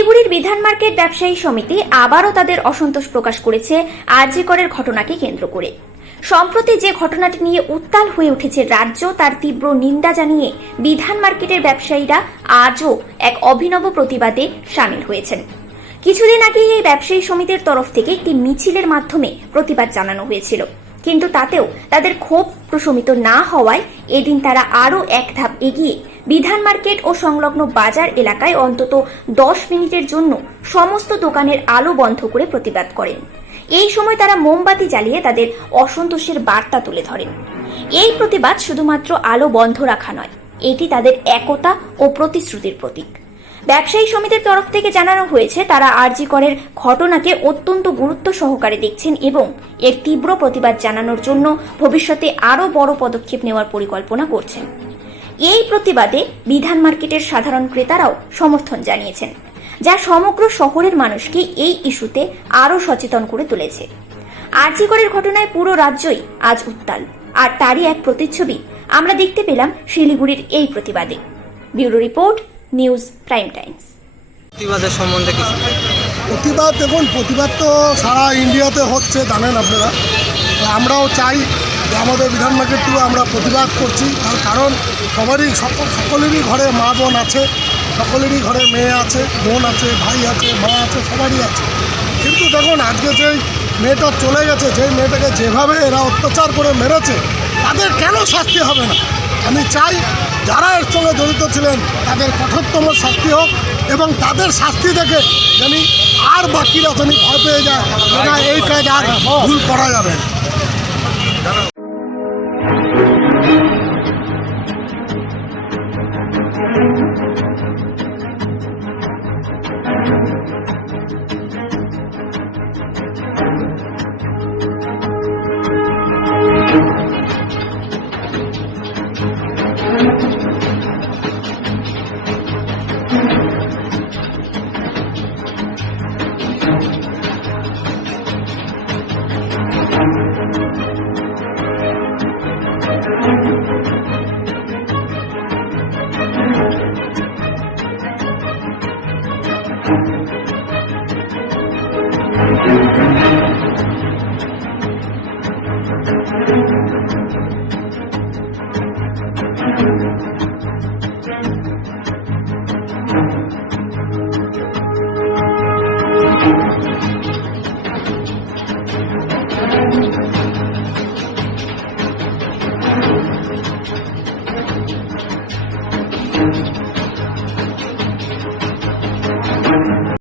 শিলিগুড়ির বিধান মার্কেট ব্যবসায়ী সমিতি আবারও তাদের অসন্তোষ প্রকাশ করেছে আরজি করের ঘটনাকে কেন্দ্র করে। সম্প্রতি যে ঘটনাটি নিয়ে উত্তাল হয়ে উঠেছে রাজ্য, তার তীব্র নিন্দা জানিয়ে বিধান মার্কেটের ব্যবসায়ীরা আজও এক অভিনব প্রতিবাদে সামিল হয়েছেন। কিছুদিন আগে এই ব্যবসায়ী সমিতির তরফ থেকে একটি মিছিলের মাধ্যমে প্রতিবাদ জানানো হয়েছিল, কিন্তু তাতেও তাদের ক্ষোভ প্রশমিত না হওয়ায় এদিন তারা আরও এক ধাপ এগিয়ে বিধান মার্কেট ও সংলগ্ন বাজার এলাকায় অন্তত 10 মিনিটের জন্য সমস্ত দোকানের আলো বন্ধ করে প্রতিবাদ করেন। এই সময় তারা মোমবাতি জ্বালিয়ে তাদের অসন্তোষের বার্তা তুলে ধরেন। এই প্রতিবাদ শুধুমাত্র আলো বন্ধ রাখা নয়, এটি তাদের একতা ও প্রতিশ্রুতির প্রতীক। ব্যবসায়ী সমিতির তরফ থেকে জানানো হয়েছে তারা আরজি করের ঘটনাকে অত্যন্ত গুরুত্ব সহকারে দেখছেন এবং এর তীব্র প্রতিবাদ জানানোর জন্য ভবিষ্যতে আরও বড় পদক্ষেপ নেওয়ার পরিকল্পনা করছেন। এই প্রতিবাদে বিধান মার্কেটের সাধারণ ক্রেতারাও সমর্থন জানিয়েছেন, যা সমগ্র শহরের মানুষকে এই ইস্যুতে আরও সচেতন করে তুলেছে। আরজি করের ঘটনায় পুরো রাজ্যই আজ উত্তাল, আর তারই এক প্রতিচ্ছবি আমরা দেখতে পেলাম শিলিগুড়ির এই প্রতিবাদে। Bureau report, news prime Times. প্রতিবাদের সম্বন্ধে কিছু প্রতিবাদ দেখুন, প্রতিবাদ তো সারা ইন্ডিয়াতে হচ্ছে, জানেন আপনারা। আমরাও চাই যে আমাদের বিধান মার্কেট থেকে আমরা প্রতিবাদ করছি, তার কারণ সকলেরই ঘরে মা বোন আছে, সকলেরই ঘরে মেয়ে আছে, বোন আছে, ভাই আছে, মা আছে, সবারই আছে। কিন্তু দেখুন, আজকে যেই মেয়েটা চলে গেছে, যেই মেয়েটাকে যেভাবে এরা অত্যাচার করে মেরেছে, তাদের কেন শাস্তি হবে না? আমি চাই যারা এর সঙ্গে জড়িত ছিলেন তাদের কঠোরতম শাস্তি হোক, এবং তাদের শাস্তি দেখে যেন আর বাকিরা যেন ভয় পেয়ে যায় না এই কাজ আর ভুল করা যাবে না। Thank you.